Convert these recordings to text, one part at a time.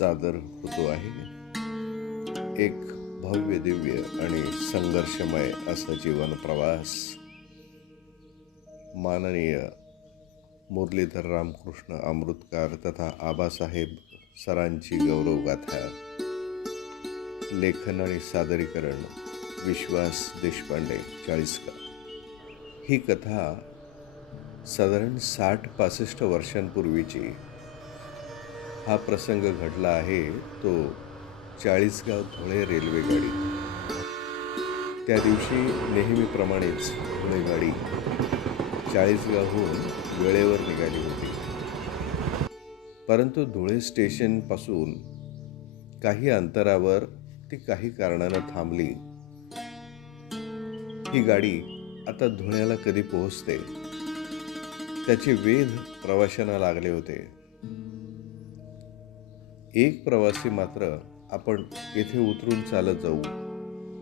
सादर होतो आहे. एक भव्य दिव्य आणि संघर्षमय असा जीवन प्रवास. माननीय मुरलीधर रामकृष्ण अमृतकार तथा आबासाहेब सरांची गौरवगाथा. लेखन आणि सादरीकरण विश्वास देशपांडे चाळीसकर ही कथा साधारण साठ पासष्ट वर्षांपूर्वीची हा प्रसंग घडला आहे तो चाळीसगाव धुळे रेल्वे गाडी त्या दिवशी नेहमीप्रमाणेच धुळे गाडी चाळीसगावहून वेळेवर निघाली होती. परंतु धुळे स्टेशनपासून काही अंतरावर ती काही कारणानं थांबली. ही गाडी आता धुळ्याला कधी पोहोचते? त्याचे वेध प्रवाशांना लागले होते. एक प्रवासी मात्र आपण येथे उतरून चालत जाऊ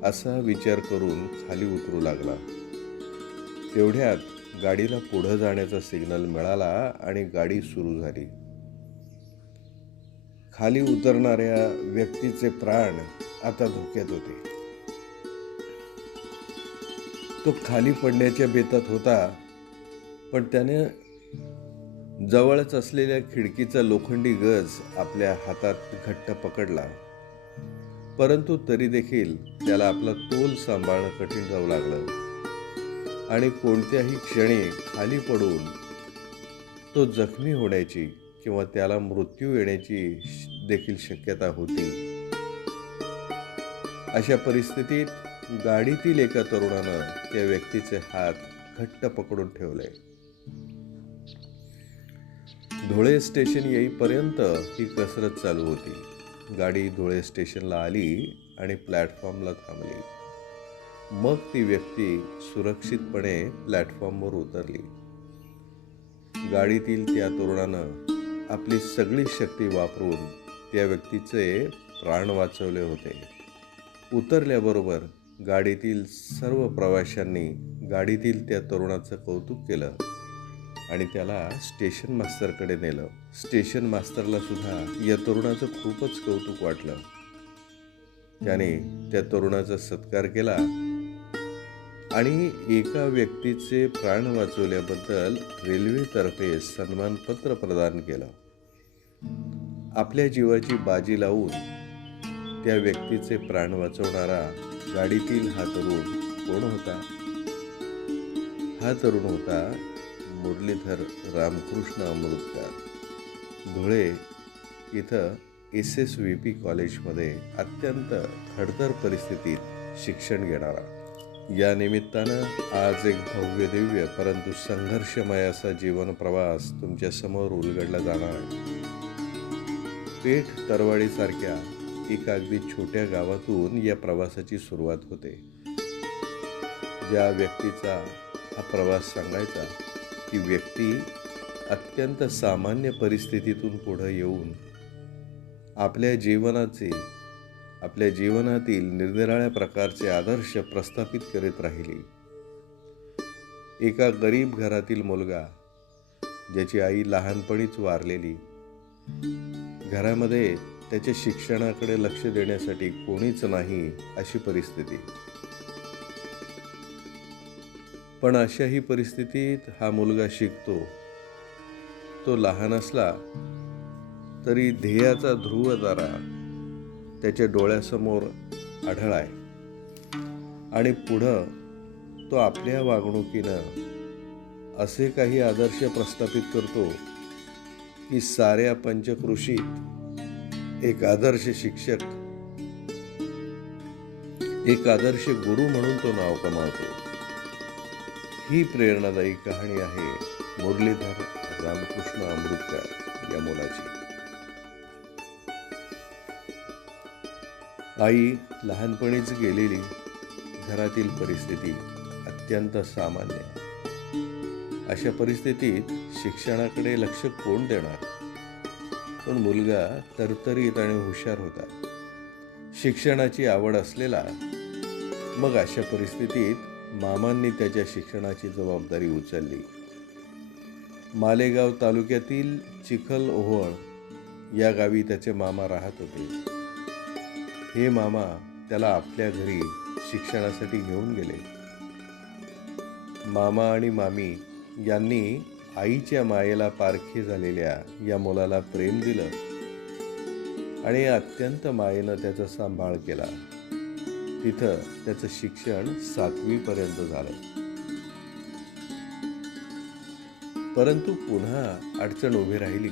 असा विचार करून खाली उतरू लागला. तेवढ्यात गाडीला पुढं जाण्याचा सिग्नल मिळाला आणि गाडी सुरू झाली. खाली उतरणाऱ्या व्यक्तीचे प्राण आता धोक्यात होते. तो खाली पडण्याच्या बेतात होता पण त्याने जवळच असलेल्या खिडकीचा लोखंडी गज आपल्या हातात घट्ट पकडला. परंतु तरी देखील त्याला आपला तोल सांभाळणं कठीण जाऊ लागलं. आणि कोणत्याही क्षणी खाली पडून तो जखमी होण्याची किंवा त्याला मृत्यू येण्याची देखील शक्यता होती. अशा परिस्थितीत गाडीतील एका तरुणानं त्या व्यक्तीचे हात घट्ट पकडून ठेवले. धुळे स्टेशन येईपर्यंत ही कसरत चालू होती. गाडी धुळे स्टेशनला आली आणि प्लॅटफॉर्मला थांबली. मग ती व्यक्ती सुरक्षितपणे प्लॅटफॉर्मवर उतरली. गाडीतील त्या तरुणानं आपली सगळी शक्ती वापरून त्या व्यक्तीचे प्राण वाचवले होते. उतरल्याबरोबर गाडीतील सर्व प्रवाशांनी गाडीतील त्या तरुणाचं कौतुक केलं. आणि त्याला स्टेशन मास्तरकडे नेलं. स्टेशन मास्तरला सुद्धा या तरुणाचं खूपच कौतुक वाटलं. त्याने त्या तरुणाचा सत्कार केला आणि एका व्यक्तीचे प्राण वाचवल्याबद्दल रेल्वेतर्फे सन्मानपत्र प्रदान केलं. आपल्या जीवाची बाजी लावून त्या व्यक्तीचे प्राण वाचवणारा गाडीतील हा तरुण कोण होता? हा तरुण होता मुरलीधर रामकृष्ण अमृतकर. धुळे इथं एस एस व्ही पी कॉलेजमध्ये अत्यंत खडतर परिस्थितीत शिक्षण घेणारा. या निमित्तानं आज एक भव्य दिव्य परंतु संघर्षमय असा जीवन प्रवास तुमच्यासमोर उलगडला जाणार आहे. पेठ तरवाडीसारख्या एका अगदी छोट्या गावातून या प्रवासाची सुरुवात होते. ज्या व्यक्तीचा हा प्रवास सांगायचा की व्यक्ती अत्यंत सामान्य परिस्थितीतून पुढं येऊन आपल्या जीवनाचे आपल्या जीवनातील निरनिराळ्या प्रकारचे आदर्श प्रस्थापित करीत राहिली. एका गरीब घरातील मुलगा ज्याची आई लहानपणीच वारलेली घरामध्ये त्याच्या शिक्षणाकडे लक्ष देण्यासाठी कोणीच नाही अशी परिस्थिती. पण अशाही परिस्थितीत हा मुलगा शिकतो. तो लहान असला तरी ध्येयाचा ध्रुव तारा त्याच्या डोळ्यासमोर आढळाय आणि पुढं तो आपल्या वागणुकीनं असे काही आदर्श प्रस्थापित करतो की साऱ्या पंचकृषीत एक आदर्श शिक्षक एक आदर्श गुरु म्हणून तो नाव कमावतो. ही प्रेरणादायी कहाणी आहे मुरलीधर रामकृष्ण अमृतकर या मुलाची. आई लहानपणीच गेलेली घरातील परिस्थिती अत्यंत सामान्य. अशा परिस्थितीत शिक्षणाकडे लक्ष कोण देणार? पण मुलगा तरतरीत आणि हुशार होता. शिक्षणाची आवड असलेला मग अशा परिस्थितीत मामांनी त्याच्या शिक्षणाची जबाबदारी उचलली. मालेगाव तालुक्यातील चिखल ओहळ या गावी त्याचे मामा राहत होते. हे मामा त्याला आपल्या घरी शिक्षणासाठी घेऊन गेले. मामा आणि मामी यांनी आईच्या मायेला पारखी झालेल्या या मुलाला प्रेम दिलं आणि अत्यंत मायेनं त्याचा सांभाळ केला. तिथं त्याचं शिक्षण सातवीपर्यंत झालं परंतु पुन्हा अडचण उभी राहिली.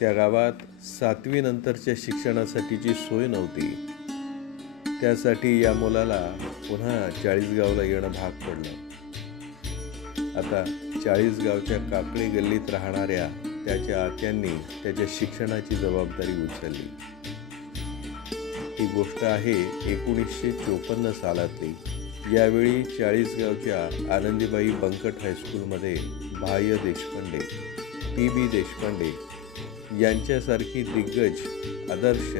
त्या गावात सातवी नंतरच्या शिक्षणासाठीची सोय नव्हती. त्यासाठी या मुलाला पुन्हा चाळीसगावला येणं भाग पडलं. आता चाळीसगावच्या काकळी गल्लीत राहणाऱ्या त्याच्या आत्यांनी त्याच्या शिक्षणाची जबाबदारी उचलली. ही गोष्ट आहे एकोणीसशे चोपन्न सालातली. यावेळी चाळीसगावच्या आनंदीबाई बंकट हायस्कूलमध्ये बाह्य देशपांडे पी बी देशपांडे यांच्यासारखी दिग्गज आदर्श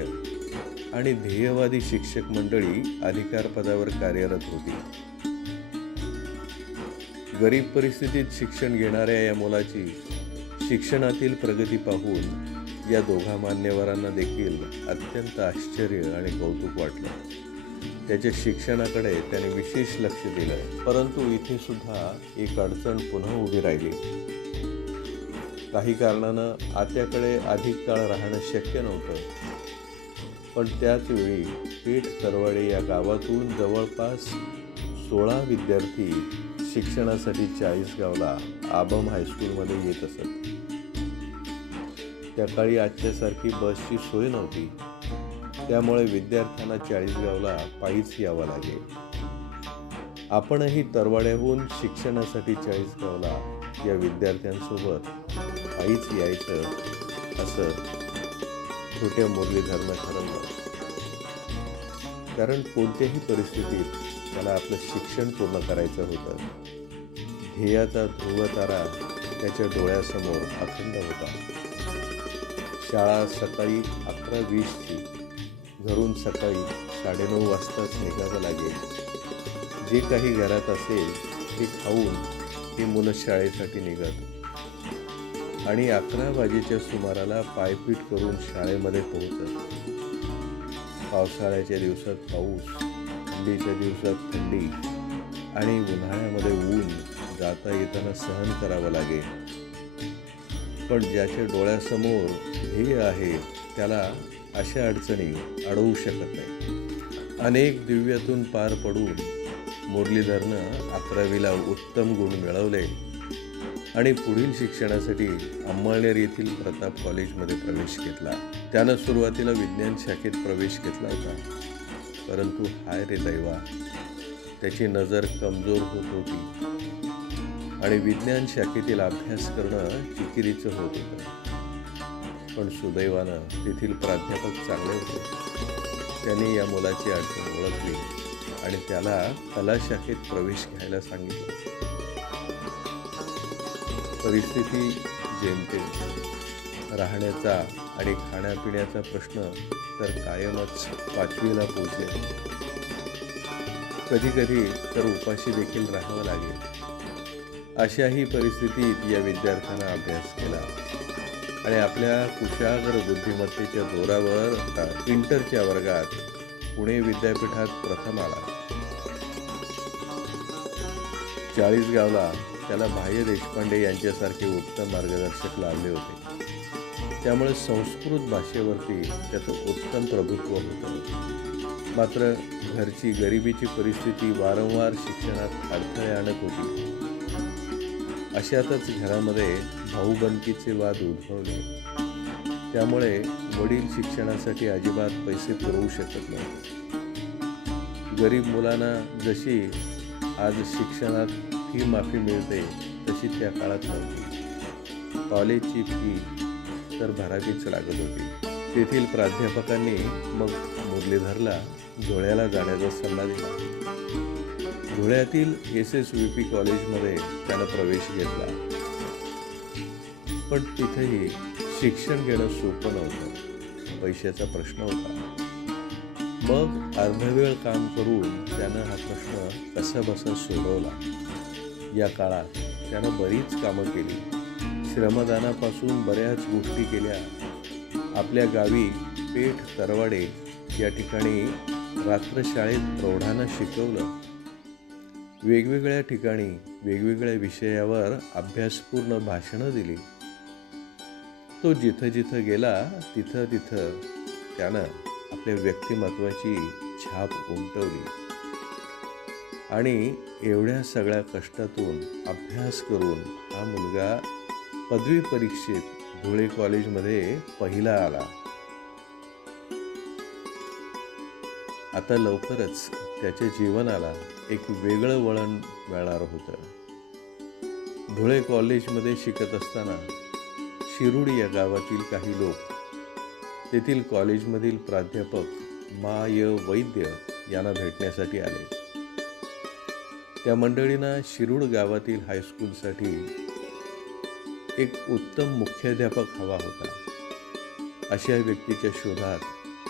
आणि ध्येयवादी शिक्षक मंडळी अधिकारपदावर कार्यरत होती. गरीब परिस्थितीत शिक्षण घेणाऱ्या या मुलाची शिक्षणातील प्रगती पाहून या दोघा मान्यवरांना देखील अत्यंत आश्चर्य आणि कौतुक वाटलं. त्याच्या शिक्षणाकडे त्याने विशेष लक्ष दिलं परंतु इथे सुद्धा एक अडचण पुन्हा उभी राहिली. काही कारणानं आत्याकडे अधिक काळ राहणं शक्य नव्हतं. पण त्याच वेळी पेठ तरवाडे या गावातून जवळपास सोळा विद्यार्थी शिक्षणासाठी चाळीसगावला आबम हायस्कूलमध्ये येत असत. त्या काळी आजच्यासारखी बसची सोय नव्हती. त्यामुळे विद्यार्थ्यांना चाळीसगावला पायीच यावं लागेल. आपणही तरवाड्याहून शिक्षणासाठी चाळीसगावला या विद्यार्थ्यांसोबत पायीच यायचं असं छोट्या मुरलीधरनं ठरवलं कारण कोणत्याही परिस्थितीत त्याला आपलं शिक्षण पूर्ण करायचं होतं. ध्येयाचा ध्रुवतारा त्याच्या डोळ्यासमोर अखंड होता. शाळा सकाळी अकरा वीसची घरून सकाळी साडेनऊ वाजताच निघावं लागेल. जे काही घरात असेल ते खाऊन ही मुलं शाळेसाठी निघत आणि अकरा वाजेच्या सुमाराला पायपीट करून शाळेमध्ये पोहोचत पावसाळ्याच्या दिवसात पाऊस थंडीच्या दिवसात थंडी आणि उन्हाळ्यामध्ये ऊन जाता येताना सहन करावं लागेल. पण ज्याच्या डोळ्यासमोर ध्येय आहे त्याला अशा अडचणी अडवू शकत नाही. अनेक दिव्यातून पार पडून मुरलीधरनं अकरावीला उत्तम गुण मिळवले आणि पुढील शिक्षणासाठी अंमळनेर येथील प्रताप कॉलेजमध्ये प्रवेश घेतला. त्यानं सुरुवातीला विज्ञान शाखेत प्रवेश घेतला होता. परंतु हाय रे दैवा त्याची नजर कमजोर होत होती आणि विज्ञान शाखेतील अभ्यास करणं चिकिरीचं होत होतं. पण सुदैवानं तेथील प्राध्यापक चांगले होते. त्यांनी या मुलाची अडचण ओळखली आणि त्याला कलाशाखेत प्रवेश घ्यायला सांगितलं. परिस्थिती जेमतेम. राहण्याचा आणि खाण्यापिण्याचा प्रश्न तर कायमच पाचवीला पोचले. कधी कधी तर उपाशी देखील राहावं लागेल. अशाही परिस्थितीत या विद्यार्थ्यांना अभ्यास केला. आणि आपल्या कुशाग्र बुद्धिमत्तेच्या जोरावर इंटरच्या वर्गात पुणे विद्यापीठात प्रथम आला. चाळीसगावला त्याला बाह्य देशपांडे यांच्यासारखे उत्तम मार्गदर्शक लाभले होते. त्यामुळे संस्कृत भाषेवरती त्याचं उत्तम प्रभुत्व होतं. मात्र घरची गरिबीची परिस्थिती वारंवार शिक्षणात अडथळे आणत होती. अशातच घरामध्ये भाऊबंदकीचे वाद उद्भवले. त्यामुळे वडील शिक्षणासाठी अजिबात पैसे पुरवू शकत नव्हते गरीब मुलांना जशी आज शिक्षणात फी माफी मिळते तशी त्या काळात नव्हती. कॉलेजची फी तर भरावीच लागत होती. तेथील प्राध्यापकांनी मग मुरलीधरला धुळ्याला जाण्याचा सल्ला दिला. धुळ्यातील एस एस व्ही पी कॉलेजमध्ये त्यानं प्रवेश घेतला. पण तिथेही शिक्षण घेणं सोपं नव्हतं. पैशाचा प्रश्न होता. मग अर्धवेळ काम करून त्यानं हा प्रश्न कसा बसा सोडवला. या काळात त्यानं बरीच कामं केली. श्रमदानापासून बऱ्याच गोष्टी केल्या. आपल्या गावी पेठ तरवाडे या ठिकाणी रात्र शाळेत प्रौढांना शिकवलं. वेगवेगळ्या ठिकाणी वेगवेगळ्या विषयावर अभ्यासपूर्ण भाषणं दिली. तो जिथं जिथं गेला तिथं तिथं त्यानं आपल्या व्यक्तिमत्वाची छाप उमटवली. आणि एवढ्या सगळ्या कष्टातून अभ्यास करून हा मुलगा पदवी परीक्षेत धुळे कॉलेजमध्ये पहिला आला. आता लवकरच त्याच्या जीवनाला एक वेगळं वळण मिळणार होतं. धुळे कॉलेजमध्ये शिकत असताना शिरूड या गावातील काही लोक तेथील कॉलेजमधील प्राध्यापक मा य वैद्य यांना भेटण्यासाठी आले. त्या मंडळींना शिरूड गावातील हायस्कूलसाठी एक उत्तम मुख्याध्यापक हवा होता. अशा व्यक्तीच्या शोधात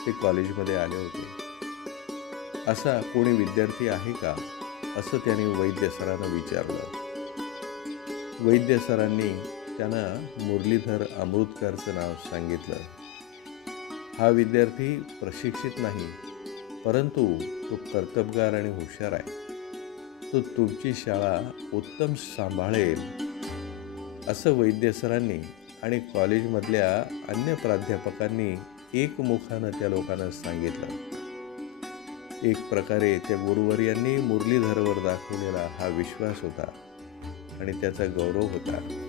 ते कॉलेजमध्ये आले होते. असा कोणी विद्यार्थी आहे का? असं त्याने वैद्य सरांना विचारलं. वैद्य सरांनी त्यांना मुरलीधर अमृतकरचं नाव सांगितलं. हा विद्यार्थी प्रशिक्षित नाही परंतु तो कर्तबगार आणि हुशार आहे. तो तुमची शाळा उत्तम सांभाळेल असं वैद्य सरांनी आणि कॉलेजमधल्या अन्य प्राध्यापकांनी एकमुखानं त्या लोकांना सांगितलं. एक प्रकारे त्या गुरुवर्यांनी मुरलीधरवर दाखवलेला हा विश्वास होता आणि त्याचा गौरव होता.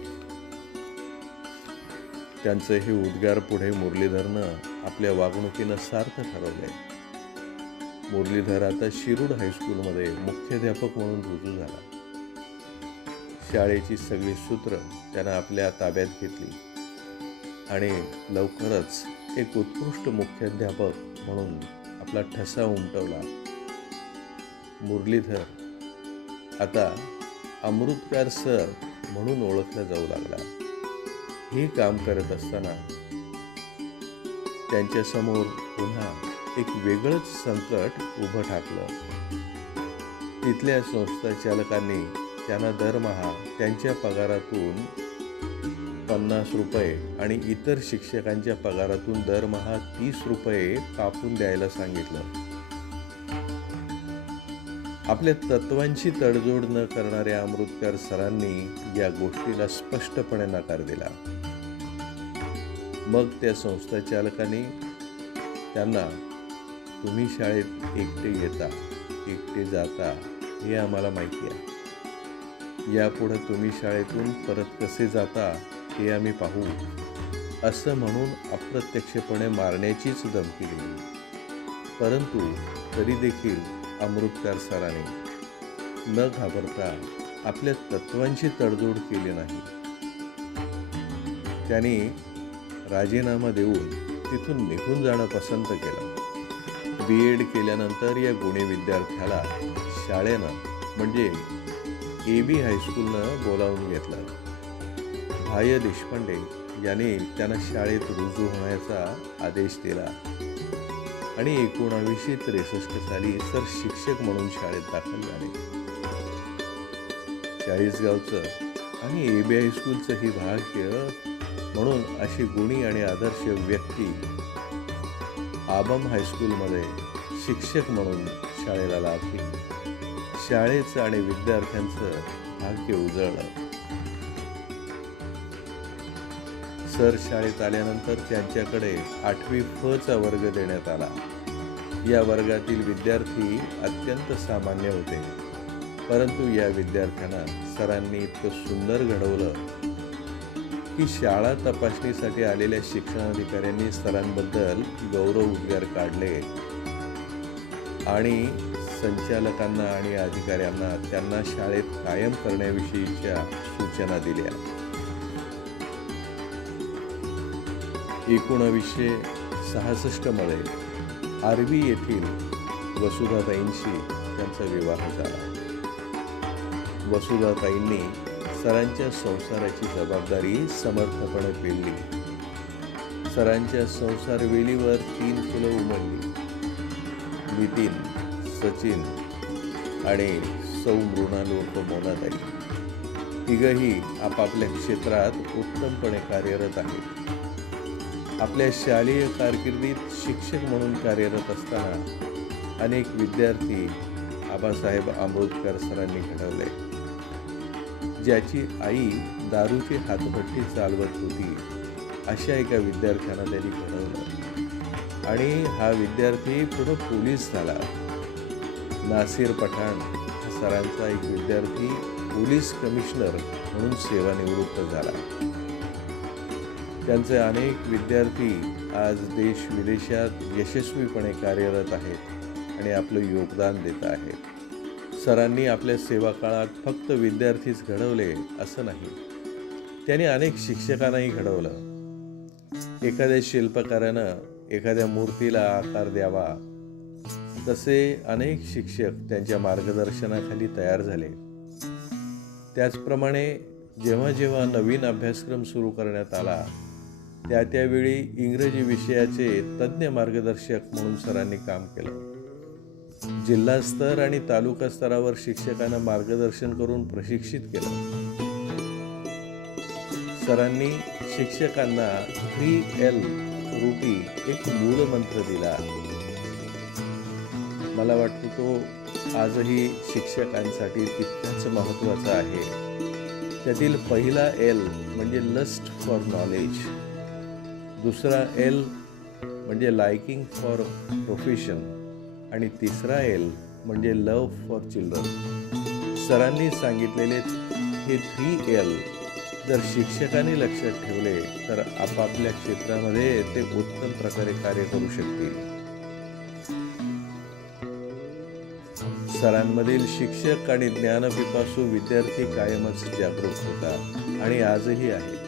त्यांचं हे उद्गार पुढे मुरलीधरनं आपल्या वागणुकीनं सार्थ ठरवलंय. मुरलीधर आता शिरूड हायस्कूलमध्ये मुख्याध्यापक म्हणून रुजू झाला. शाळेची सगळी सूत्र त्यानं आपल्या ताब्यात घेतली. आणि लवकरच एक उत्कृष्ट मुख्याध्यापक म्हणून आपला ठसा उमटवला. मुरलीधर आता अमृतकार सर म्हणून ओळखला जाऊ लागला. हे काम करत असताना त्यांच्यासमोर पुन्हा एक वेगळंच संकट उभं ठाकलं. तिथल्या संस्था चालकांनी त्यांना दरमहा त्यांच्या पगारातून पन्नास रुपये आणि इतर शिक्षकांच्या पगारातून दरमहा तीस रुपये कापून द्यायला सांगितलं. आपल्या तत्वांची तडजोड न करणाऱ्या अमृतकर सरांनी या गोष्टीला स्पष्टपणे नकार दिला. मग त्या संस्था चालकाने त्यांना तुम्ही शाळेत एकटे येता एकटे जाता हे आम्हाला माहिती आहे. यापुढे तुम्ही शाळेतून परत कसे जाता हे आम्ही पाहू. असं म्हणून अप्रत्यक्षपणे मारण्याचीच धमकी दिली. परंतु तरी देखील अमृतकार सरांनी न घाबरता आपल्या तत्वांची तडजोड केली नाही. त्यांनी राजीनामा देऊन तिथून निघून जाणं पसंत केलं. बी एड केल्यानंतर या गुणी विद्यार्थ्याला शाळेनं म्हणजे ए बी हायस्कूलनं बोलावून घेतलं. भाय देशपांडे यांनी त्यांना शाळेत रुजू होण्याचा आदेश दिला. आणि एकोणावीसशे त्रेसष्ट साली सर शिक्षक म्हणून शाळेत दाखल झाले. चाळीसगावचं आणि ए बी हायस्कूलचं ही भाग्य म्हणून अशी गुणी आणि आदर्श व्यक्ती आबम हायस्कूलमध्ये शिक्षक म्हणून शाळेला लाभली शाळेचं आणि विद्यार्थ्यांचं भाग्य उजळलं. सर शाळेत आल्यानंतर त्यांच्याकडे आठवी फचा वर्ग देण्यात आला. या वर्गातील विद्यार्थी अत्यंत सामान्य होते. परंतु या विद्यार्थ्यांना सरांनी इतकं सुंदर घडवलं की शाळा तपासणीसाठी आलेल्या शिक्षणाधिकाऱ्यांनी सरांबद्दल गौरव उद्गार काढले. आणि संचालकांना आणि अधिकाऱ्यांना त्यांना शाळेत कायम करण्याविषयीच्या सूचना दिल्या. एकोणावीसशे सहासष्टमध्ये आरवी येथील वसुधाताईंशी त्यांचा विवाह झाला. वसुधाताईंनी सरांच्या संसाराची जबाबदारी समर्थपणे पेलली. सरांच्या संसार वेलीवर तीन फुलं उमलली. नितीन सचिन आणि सौ मृणालोक मोनाताई तिघही आपापल्या क्षेत्रात उत्तमपणे कार्यरत आहेत. आपल्या शालेय कारकिर्दीत शिक्षक म्हणून कार्यरत असताना अनेक विद्यार्थी आबासाहेब आंबोजकर सरांनी घडवले ज्याची आई दारूची हातभट्टी चालवत होती अशा एका विद्यार्थ्यानं त्यांनी घडवलं. आणि हा विद्यार्थी पुढं पोलीस झाला. नासिर पठाण सरांचा एक विद्यार्थी पोलीस कमिशनर म्हणून सेवानिवृत्त झाला. त्यांचे अनेक विद्यार्थी आज देश विदेशात यशस्वीपणे कार्यरत आहेत आणि आपलं योगदान देत आहेत. सरांनी आपल्या सेवा काळात फक्त विद्यार्थीच घडवले असं नाही. त्यांनी अनेक शिक्षकांनाही घडवलं. एखाद्या शिल्पकारानं एखाद्या मूर्तीला आकार द्यावा. तसे अनेक शिक्षक त्यांच्या मार्गदर्शनाखाली तयार झाले. त्याचप्रमाणे जेव्हा जेव्हा नवीन अभ्यासक्रम सुरू करण्यात आला त्या त्यावेळी इंग्रजी विषयाचे तज्ज्ञ मार्गदर्शक म्हणून सरांनी काम केलं. जिल्हा स्तर आणि तालुका स्तरावर शिक्षकांना मार्गदर्शन करून प्रशिक्षित केलं. सरांनी शिक्षकांना थ्री एल रूपी एक मूलमंत्र दिला. मला वाटतं तो आजही शिक्षकांसाठी तितकाच महत्त्वाचा आहे. त्यातील पहिला एल म्हणजे लस्ट फॉर नॉलेज दुसरा एल म्हणजे लायकिंग फॉर प्रोफेशन आणि तिसरा एल म्हणजे लव फॉर चिल्ड्रन. सरांनी सांगितलेले हे थ्री एल जर शिक्षकांनी लक्षात ठेवले तर आपापल्या क्षेत्रामध्ये ते उत्तम प्रकारे कार्य करू शकतील. सरांमधील शिक्षक आणि ज्ञानपिपासू विद्यार्थी कायमच जागरूक होता आणि आजही आहे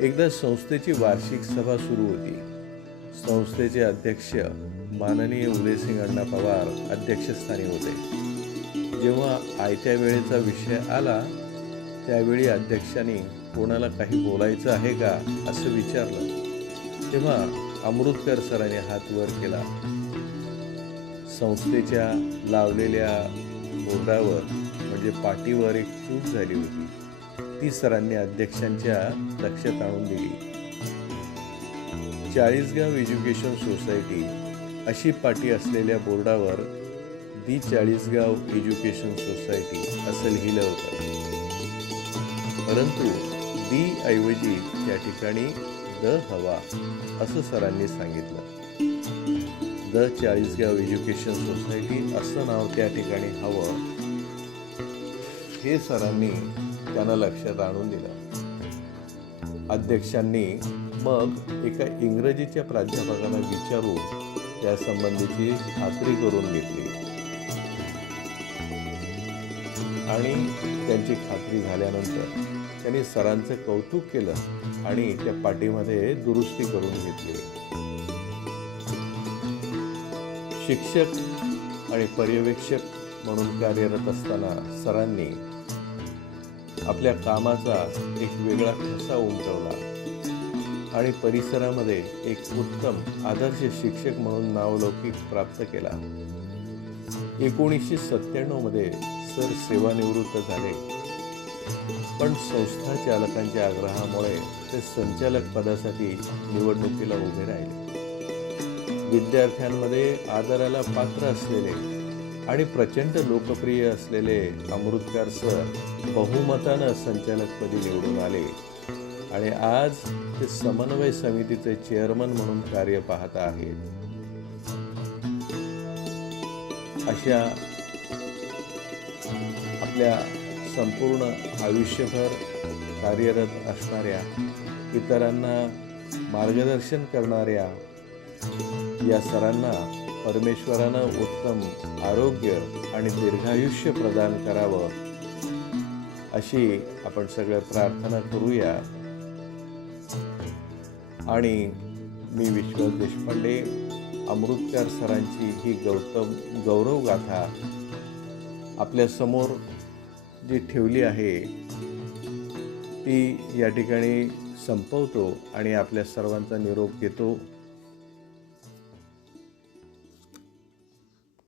एकदा संस्थेची वार्षिक सभा सुरू होती. संस्थेचे अध्यक्ष माननीय उदयसिंग अण्णा पवार अध्यक्षस्थानी होते. जेव्हा आयत्या वेळेचा विषय आला त्यावेळी अध्यक्षांनी कोणाला काही बोलायचं आहे का असं विचारलं. तेव्हा अमृतकर सरांनी हात वर केला. संस्थेच्या लावलेल्या बोर्डावर म्हणजे पाटीवर एक चूक झाली होती. ती सरांनी अध्यक्षांच्या लक्षात आणून दिली. चाळीसगाव एज्युकेशन सोसायटी अशी पाटी असलेल्या बोर्डावर दी चाळीसगाव एज्युकेशन सोसायटी असं लिहिलं होतं. परंतु दी ऐवजी त्या ठिकाणी द हवा असं सरांनी सांगितलं. द चाळीसगाव एज्युकेशन सोसायटी असं नाव त्या ठिकाणी हवं. हे सरांनी त्यांना लक्षात आणून दिलं. अध्यक्षांनी मग एका इंग्रजीच्या प्राध्यापकांना विचारून त्या संबंधीची खात्री करून घेतली. आणि त्यांची खात्री झाल्यानंतर त्यांनी सरांचं कौतुक केलं आणि त्या पाठीमध्ये दुरुस्ती करून घेतली. शिक्षक आणि पर्यवेक्षक म्हणून कार्यरत असताना सरांनी आपल्या कामाचा एक वेगळा ठसा उमटवला. आणि परिसरामध्ये एक उत्तम आदर्श शिक्षक म्हणून नावलौकिक प्राप्त केला. एकोणीसशे सत्त्याण्णवमध्ये सर सेवानिवृत्त झाले. पण संस्था चालकांच्या आग्रहामुळे ते संचालक पदासाठी निवडणुकीला उभे राहिले. विद्यार्थ्यांमध्ये आदराला पात्र असलेले आणि प्रचंड लोकप्रिय असलेले अमृतकार सर बहुमतानं संचालकपदी निवडून आले. आणि आज ते समन्वय समितीचे चेअरमन म्हणून कार्य पाहत आहेत. अशा आपल्या संपूर्ण आयुष्यभर कार्यरत असणाऱ्या इतरांना मार्गदर्शन करणाऱ्या या सरांना परमेश्वरानं उत्तम आरोग्य आणि दीर्घायुष्य प्रदान करावं अशी आपण सगळं प्रार्थना करूया. आणि मी विश्वास देशपांडे अमृतकर सरांची ही गौतम गौरवगाथा आपल्यासमोर जी ठेवली आहे ती या ठिकाणी संपवतो आणि आपल्या सर्वांचा निरोप घेतो.